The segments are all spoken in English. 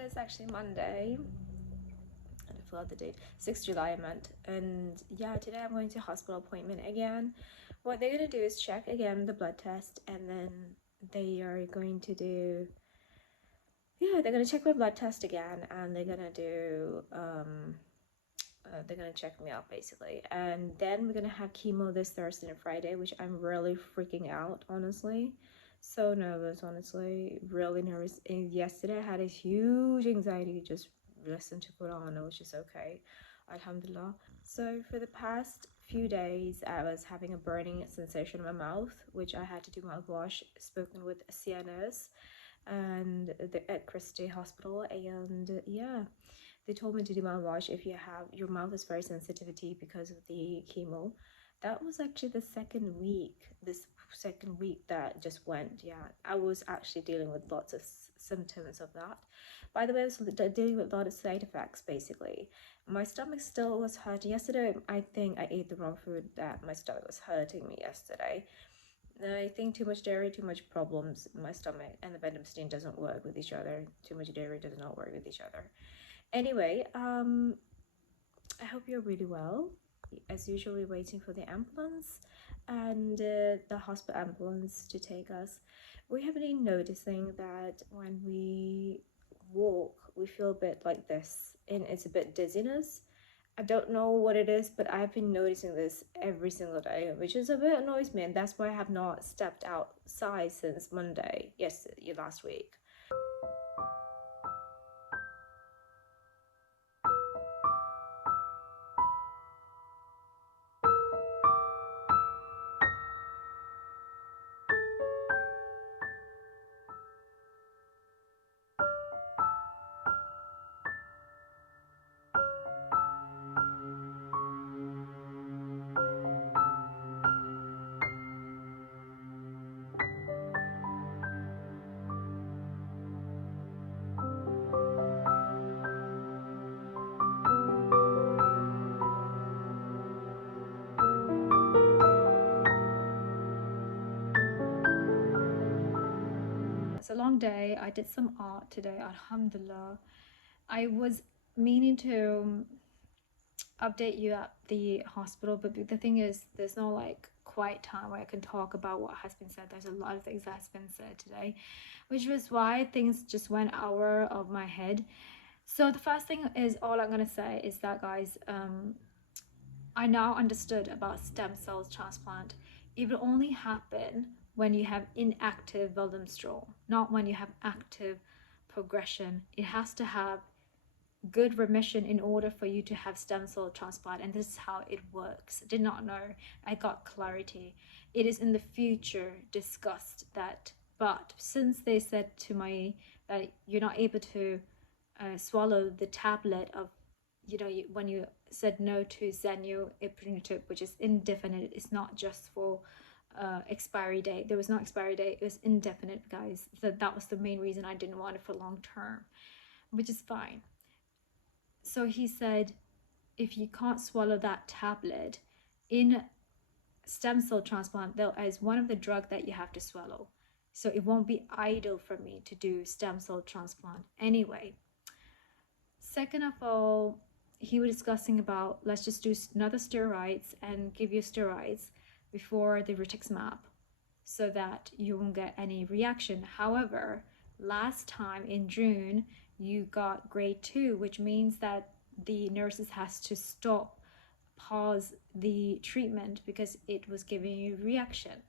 today is actually Monday. I forgot the date. 6th July I meant. And yeah, today I'm going to hospital appointment again. What they're gonna do is check again the blood test, and then they are going to do, yeah, they're gonna check my blood test again, and they're gonna do they're gonna check me out basically, and then we're gonna have chemo this Thursday and Friday, which I'm really freaking out, honestly. So nervous, honestly, really nervous. And yesterday I had a huge anxiety just listen to put on, which is okay, alhamdulillah. So for the past few days I was having a burning sensation in my mouth, which I had to do mouthwash, spoken with CNS and at Christie Hospital, and yeah, they told me to do mouthwash if you have your mouth is very sensitivity because of the chemo. That was actually the second week, this second week that just went. Yeah, I was actually dealing with lots of symptoms of that. By the way, I was dealing with a lot of side effects basically. My stomach still was hurting yesterday. I think I ate the wrong food, that my stomach was hurting me yesterday. I think too much dairy, too much problems in my stomach, and the bendamustine doesn't work with each other. Too much dairy does not work with each other. Anyway, I hope you're really well. As usual, we're waiting for the ambulance and the hospital ambulance to take us. We have been noticing that when we walk, we feel a bit like this, and it's a bit dizziness. I don't know what it is, but I've been noticing this every single day, which is a bit annoys me, and that's why I have not stepped outside since Monday, last week. It's a long day. I did some art today, alhamdulillah. I was meaning to update you at the hospital, but the thing is, there's no like quiet time where I can talk about what has been said. There's a lot of things that has been said today, which was why things just went out of my head. So the first thing is, all I'm gonna say is that, guys, I now understood about stem cells transplant. It will only happen when you have inactive Waldenström, not when you have active progression. It has to have good remission in order for you to have stem cell transplant, and this is how it works. Did not know. I got clarity. It is in the future discussed that, but since they said to me that you're not able to swallow the tablet of, when you said no to Zenu-ipratinib, which is indefinite, it's not just for expiry date. There was no expiry date, it was indefinite, guys. That was the main reason I didn't want it for long term, which is fine. So he said, if you can't swallow that tablet in stem cell transplant, there is one of the drug that you have to swallow. So it won't be idle for me to do stem cell transplant anyway. Second of all, he was discussing about, let's just do another steroids and give you steroids before the rituximab so that you won't get any reaction. However, last time in June, you got grade 2, which means that the nurses has to pause the treatment because it was giving you reaction.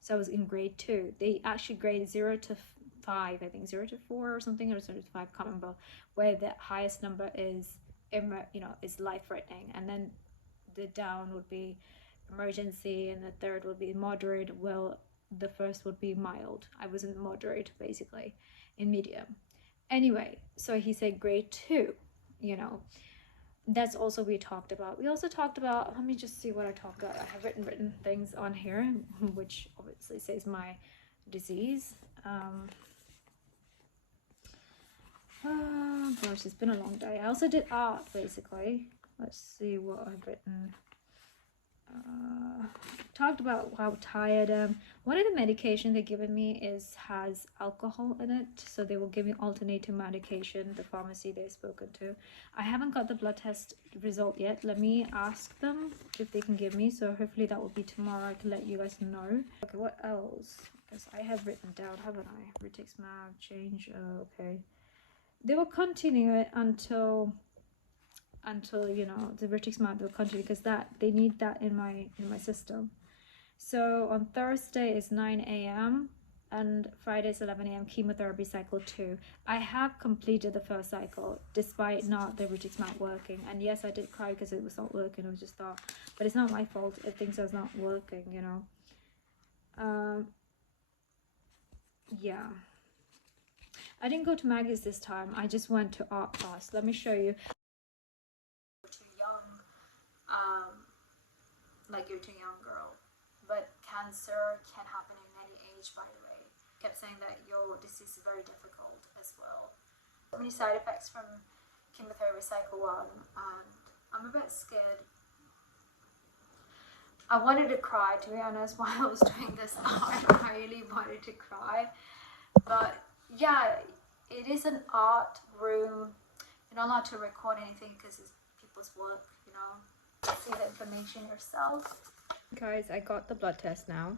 So I was in grade 2. They actually grade 0 to 5, I think 0 to 4 or something, or 0 to 5, can't remember, where the highest number is, is life-threatening, and then the down would be emergency, and the third would be moderate. Well, the first would be mild. I was in moderate, basically, in medium. Anyway, so he said grade 2, that's also we talked about. We also talked about, let me just see what I talked about. I have written things on here, which obviously says my disease. Oh gosh, it's been a long day. I also did art, basically. Let's see what I've written. talked about how tired I am. One of the medication they've given me has alcohol in it, so they will give me alternative medication, the pharmacy they've spoken to. I haven't got the blood test result yet. Let me ask them if they can give me, so hopefully that will be tomorrow. I can let you guys know. Okay, what else? Because I have written down, haven't I? Rituximab change. Okay, they will continue it until you know the rituximab will continue, because that they need that in my system. So on Thursday is 9 a.m. and Friday is 11 a.m. chemotherapy cycle 2. I have completed the first cycle despite not the rituximab working. And yes, I did cry because it was not working. I was just thought, but it's not my fault if things are not working, you know. Yeah. I didn't go to Maggie's this time. I just went to art class. Let me show you. Too young, like you're too young, girl. But cancer can happen in any age, by the way. Kept saying that your disease is very difficult as well. So many side effects from chemotherapy cycle 1, and I'm a bit scared. I wanted to cry, to be honest, while I was doing this art. I really wanted to cry. But yeah, it is an art room. You're not allowed to record anything because it's people's work, you know. See the information yourself. Guys, I got the blood test now.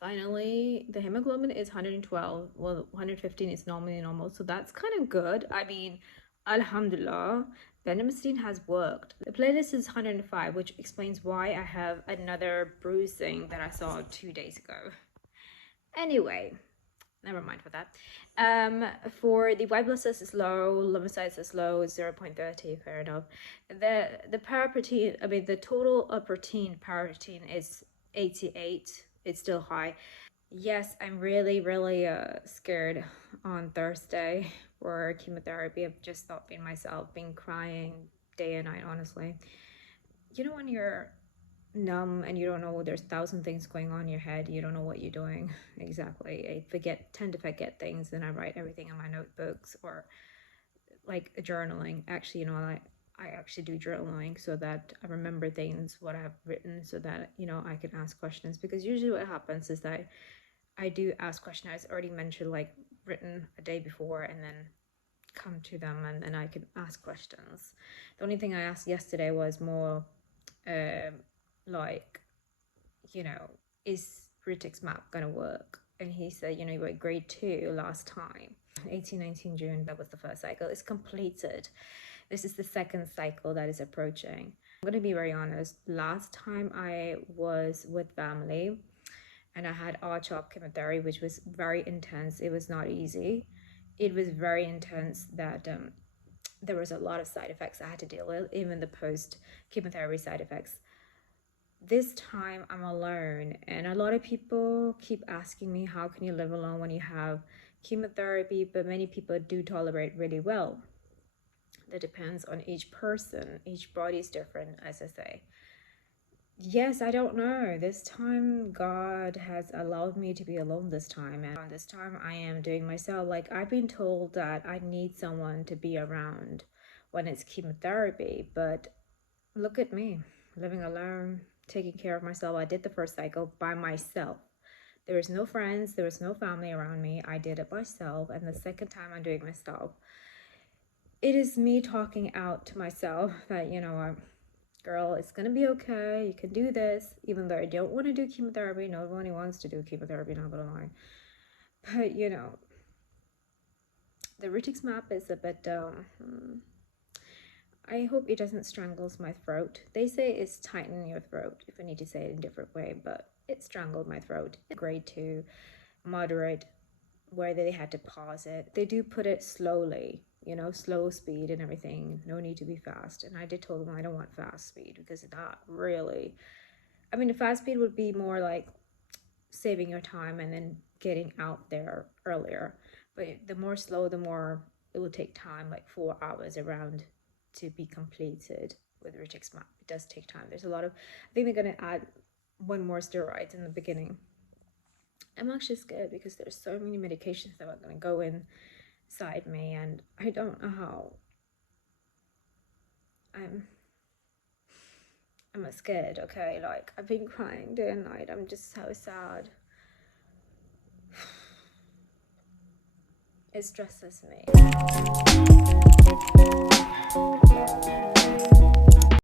Finally, the hemoglobin is 112. Well, 115 is normally normal, so that's kind of good. I mean, alhamdulillah, bendamustine has worked. The platelets is 105, which explains why I have another bruising that I saw 2 days ago. Anyway, never mind for that. For the white blood cells is low, lymphocytes is low, 0.30, fair enough. The paraprotein, I mean the total protein paraprotein is 88. It's still high. Yes, I'm really scared on Thursday for chemotherapy. I've just not been myself, been crying day and night, honestly. You know when you're numb and you don't know, there's 1,000 things going on in your head, you don't know what you're doing exactly. I tend to forget things, and I write everything in my notebooks, or like journaling. Actually, you know, I actually do journaling so that I remember things, what I've written, so that, you know, I can ask questions. Because usually what happens is that I do ask questions, as already mentioned, like written a day before, and then come to them and then I can ask questions. The only thing I asked yesterday was more like, you know, is rituximab gonna work? And he said, you know, you were grade 2 last time. 18-19 June, that was the first cycle. It's completed. This is the second cycle that is approaching. I'm gonna be very honest. Last time I was with family and I had R-CHOP chemotherapy, which was very intense. It was not easy. It was very intense that there was a lot of side effects I had to deal with, even the post-chemotherapy side effects. This time I'm alone, and a lot of people keep asking me, how can you live alone when you have chemotherapy? But many people do tolerate really well. That depends on each person. Each body is different, as I say. Yes, I don't know. This time God has allowed me to be alone this time, and this time I am doing myself. Like, I've been told that I need someone to be around when it's chemotherapy, but look at me, living alone, taking care of myself. I did the first cycle by myself. There was no friends, there was no family around me. I did it myself, and the second time I'm doing myself. It is me talking out to myself that, you know, girl, it's gonna be okay, you can do this. Even though I don't want to do chemotherapy, nobody wants to do chemotherapy, not gonna lie. But, you know, the rituximab is a bit, I hope it doesn't strangle my throat. They say it's tightening your throat, if I need to say it in a different way, but it strangled my throat. Grade 2, moderate, where they had to pause it. They do put it slowly, you know, slow speed and everything. No need to be fast. And I did tell them I don't want fast speed, because that really, I mean, the fast speed would be more like saving your time and then getting out there earlier. But the more slow, the more it will take time, like 4 hours around to be completed with rituximab. It does take time. There's a lot of, I think they're going to add one more steroids in the beginning. I'm actually scared because there's so many medications that are going to go inside me, and I don't know how. I'm scared, okay? Like, I've been crying day and night. I'm just so sad. It stresses me.